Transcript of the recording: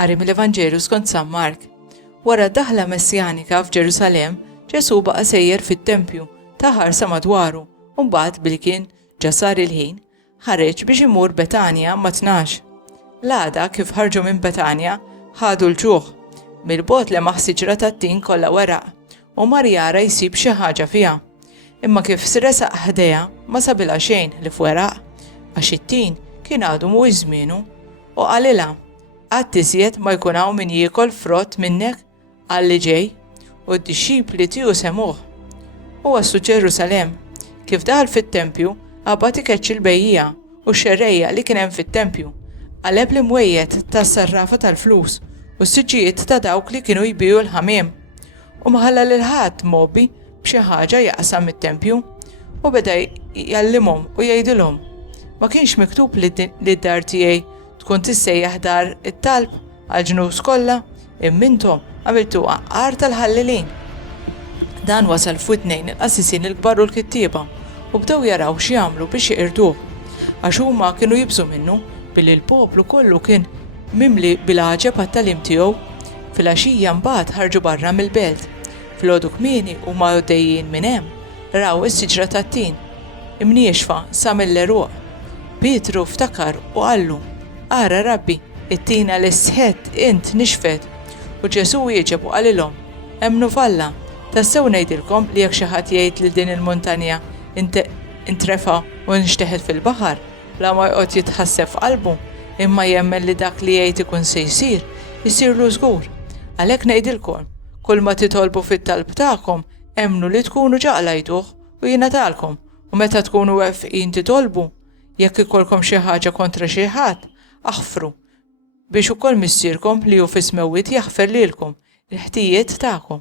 Qari mill-Evanġelju skont San Mark. Wara d-daħla messjanika f'Ġerusalemm, Ġesu baqa' sejjer fit-tempju ta' ħarsa madwaru u mbagħad bilkien ġa sar il-ħin ħareġ biex imur Betanja ma' 12. L-għada kif ħarġu minn Betanja ħadu l-ġuħ mill-bot li maħsiġra tat-tin kollha weraq u mar jara jsib xi ħaġa fiha. Imma kif sresaq ħdejha ma sabilha xejn li f'weraq għax it-tin kien għadu mhuwiex żmienu u qalilha għad iżjed ma jkun hawn min jiekol frott minnek għalli ġej u d-dixxipli tiegħu semuh. U waslu Ġerusalemm kif daħal fit-tempju qabad ikeċċi l-bejjija u x-xerrejja li kien hemm fit-tempju qaleb l-imwejjed tas-sarrafa tal-flus u s-siġġijiet ta' dawk li kienu jbiju l-ħamiem u ma ħalla lil ħadd mobbi b'xi ħaġa jaqsam mit-tempju u beda jgħallimhom u jgħidilhom ma kienx miktub li d-dar tiegħi tkun tissejjaħ dar it-talb għall-ġnus kollha imma intom għamiltu għar tal-ħallilin. Dan wasal f'widnejn il-qassisin il-kbar u l-kittieba u bdew jaraw x'jagħmlu biex jiqirduh għax huma kienu jibżu minnu billi l-poplu kollu kien mimli bil-għaġeb għat-tagħlim tiegħu. Fil-għaxija mbagħad ħarġu barra mill-belt. Filgħodu kmieni huma għoddejjin minn hemm raw is-siġra tat-tin imniexfa sa mill-eruq. Pietru ftakar u qallu ara Rabbi, it-tina li sħed int nixfet u Ġesu jieġeb u qalilhom hemm nufalla tassew ngħidilkom li jekk xi ħadd jgħid li din il-muntanja intrefa' u nxteħed fil-baħar la ma jqgħod jitħasseb f'qalbu imma jemmen li dak li jgħid ikun se jsir isirlu żgur. Għalhekk ngħidilkom kull ma titolbu fit-talb tagħkom emmnu li tkunu ġaqlajtuh u jingħatalkom u meta tkunu wefqin titolbu jekk ikolkom xi ħaġa kontra xi ħadd aħfru biex ukoll missierkom li hu fis-smewwiet jaħfer lilkom il-ħtijiet tagħkom.